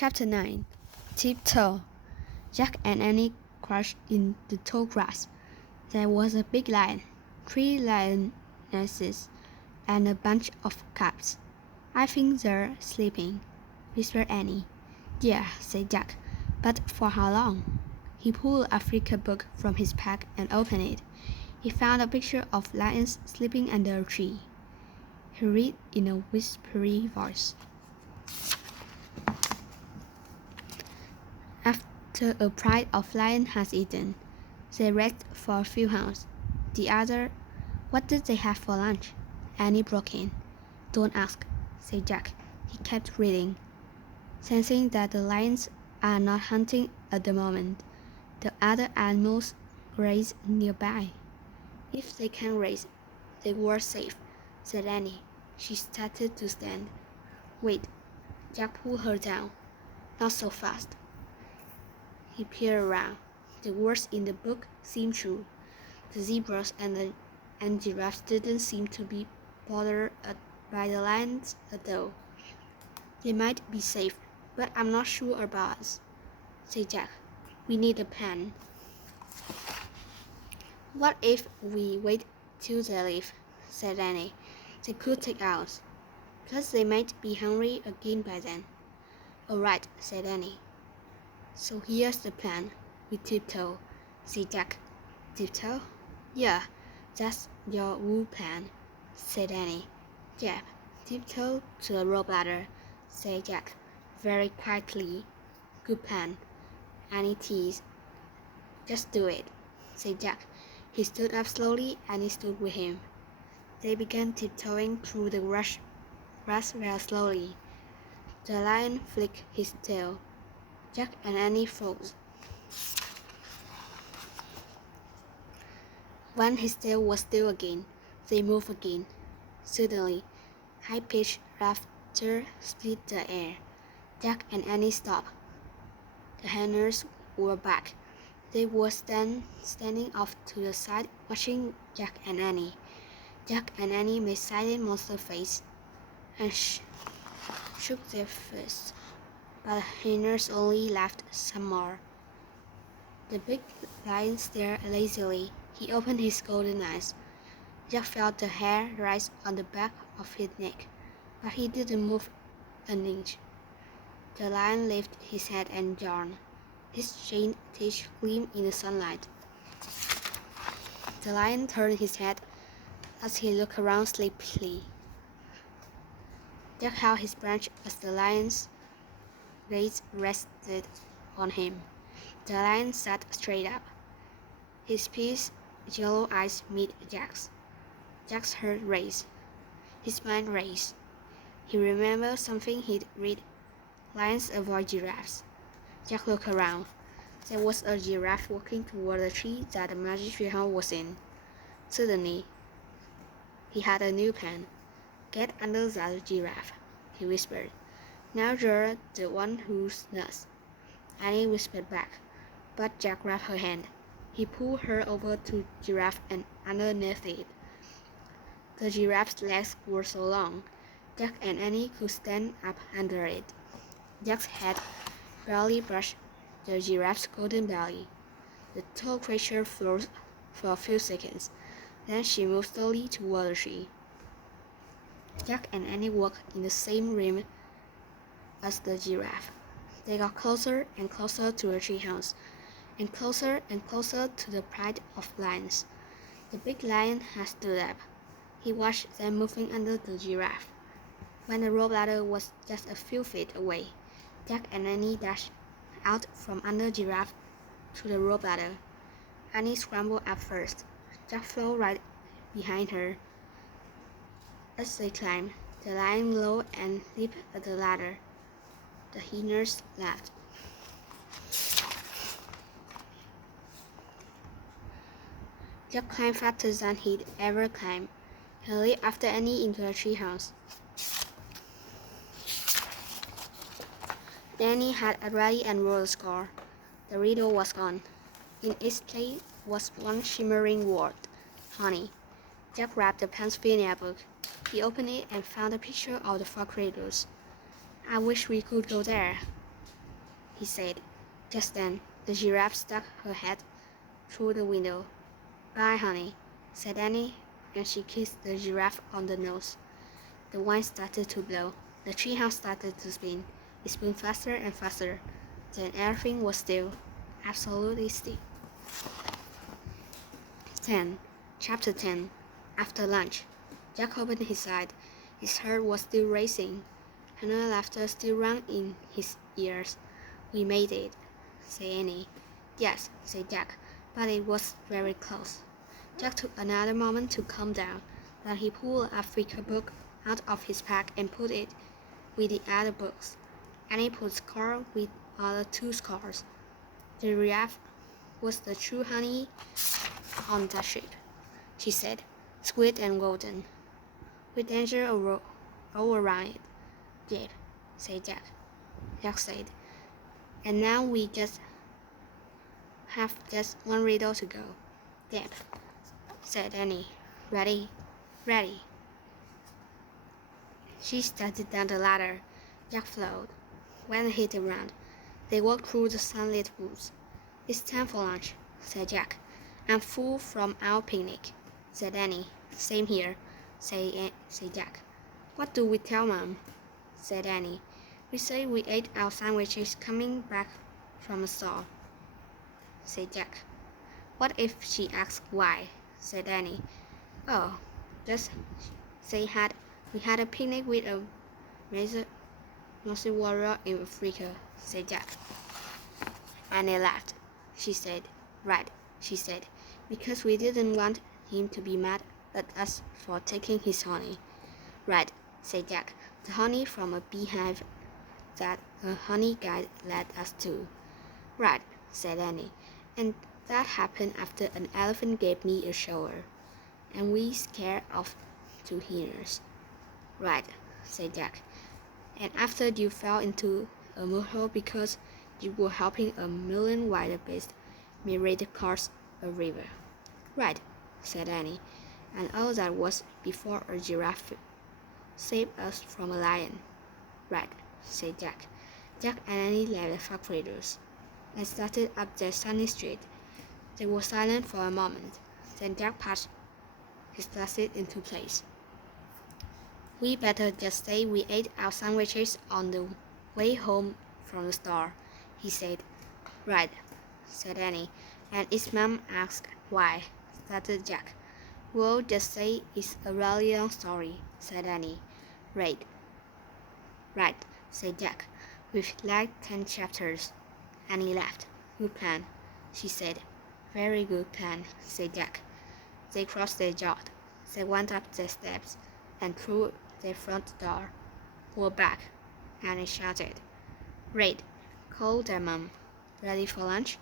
Chapter 9 Tiptoe. Jack and Annie crouched in the tall grass. There was a big lion, 3 lionesses, and a bunch of cubs. "I think they're sleeping," whispered Annie. "Yeah," said Jack, "but for how long?" He pulled a Africa book from his pack and opened it. He found a picture of lions sleeping under a tree. He read in a whispery voice. After a pride of lion has eaten, they rest for a few hours. The other, what did they have for lunch? Annie broke in. "Don't ask," said Jack. He kept reading. Sensing that the lions are not hunting at the moment, the other animals graze nearby. "If they can graze, they were safe," said Annie. She started to stand. "Wait," Jack pulled her down. "Not so fast." He peered around. The words in the book seemed true. The zebras and giraffes didn't seem to be bothered by the lions at all. "They might be safe, but I'm not sure about us," said Jack. "We need a plan." "What if we wait till they leave?" said Annie. "They could take ours. Plus they might be hungry again by then." "All right," said Annie. "So here's the plan. We tiptoe," said Jack. "Tiptoe?" "Yeah, that's your woo plan," said Annie. "Yeah, tiptoe to the rope ladder," said Jack, very quietly. "Good plan," Annie teased. "Just do it," said Jack. He stood up slowly, and he stood with him. They began tiptoeing through the grass very slowly. The lion flicked his tail. Jack and Annie froze. When his tail was still again, they moved again. Suddenly, high-pitched laughter split the air. Jack and Annie stopped. The henners were back. They were standing off to the side, watching Jack and Annie. Jack and Annie made silent monster face and shook their fists, but the henners only laughed some more. The big lion stared lazily. He opened his golden eyes. Jack felt the hair rise on the back of his neck, but he didn't move an inch. The lion lifted his head and yawned. His giant teeth gleamed in the sunlight. The lion turned his head as he looked around sleepily. Jack held his branch as the lion's gaze rested on him. The lion sat straight up. His pierced yellow eyes met Jack's. Jack's heart raced. His mind raced. He remembered something he'd read. Lions avoid giraffes. Jack looked around. There was a giraffe walking toward the tree that the magic treehouse was in. Suddenly, he had a new plan. "Get under that giraffe," he whispered. "Now you're the one who's nuts." Annie whispered back, but Jack grabbed her hand. He pulled her over to the giraffe and underneath it. The giraffe's legs were so long, Jack and Annie could stand up under it. Jack's head barely brushed the giraffe's golden belly. The tall creature froze for a few seconds. Then she moved slowly toward the tree. Jack and Annie walked in the same rhythm as the giraffe. They got closer and closer to the treehouse, and closer to the pride of lions. The big lion had stood up. He watched them moving under the giraffe. When the rope ladder was just a few feet away, Jack and Annie dashed out from under the giraffe to the rope ladder. Annie scrambled up first. Jack flew right behind her. As they climbed, the lion glowed and leaped at the ladder. The henners laughed. Jack climbed faster than he'd ever climbed. He leaped after Annie into the treehouse. Annie had already unrolled the score. The riddle was gone. In its place was one shimmering word: honey. Jack grabbed the Pennsylvania book. He opened it and found a picture of the Fox Riddles. "I wish we could go there," he said. Just then, the giraffe stuck her head through the window. Bye, honey, said Annie, and she kissed the giraffe on the nose. The wind started to blow. The treehouse started to spin. It spun faster and faster. Then everything was still, absolutely still. 10. Chapter 10. After lunch, Jack opened his eyes. His heart was still racing, and her laughter still rang in his ears. We made it, said Annie. Yes, said Jack, but it was very close. Jack took another moment to calm down. Then he pulled a Africa book out of his pack and put it with the other books. Annie put score with other two scores. The giraffe was the true honey on that ship, she said, sweet and golden, with danger all around it. Yep, said Jack. Jack said, and now we just have just one riddle to go. Yep, said Annie. Ready? Ready. She started down the ladder. Jack followed. When they hit the ground, they walked through the sunlit woods. It's time for lunch, said Jack. I'm full from our picnic, said Annie. Same here, said Jack. What do we tell Mom? Said Annie. We say we ate our sandwiches coming back from the store, said Jack. What if she asks why? Said Annie. Oh, just say we had a picnic with a Nazi warrior in Africa, said Jack. Annie laughed. She said, right, she said, because we didn't want him to be mad at us for taking his honey. Right, said Jack, the honey from a beehive that a honey guide led us to. Right, said Annie, and that happened after an elephant gave me a shower, and we scared off 2 hyenas. Right, said Jack, and after you fell into a mudhole because you were helping a million wildebeest migrate across a river. Right, said Annie, and all that was before a giraffe saved us from a lion. Right, said Jack. Jack and Annie left the factory doors and started up the sunny street. They were silent for a moment. Then Jack patched his glasses into place. We better just say we ate our sandwiches on the way home from the store, he said. Right, said Annie, and its mom asked why, started Jack. We'll just say it's a really long story, said Annie. Right, said Jack. We've like 10 chapters. Annie laughed. Good plan, she said. Very good plan, said Jack. They crossed the yard. They went up the steps and through the front door. We're back, Annie shouted. Right, called their mom. Ready for lunch?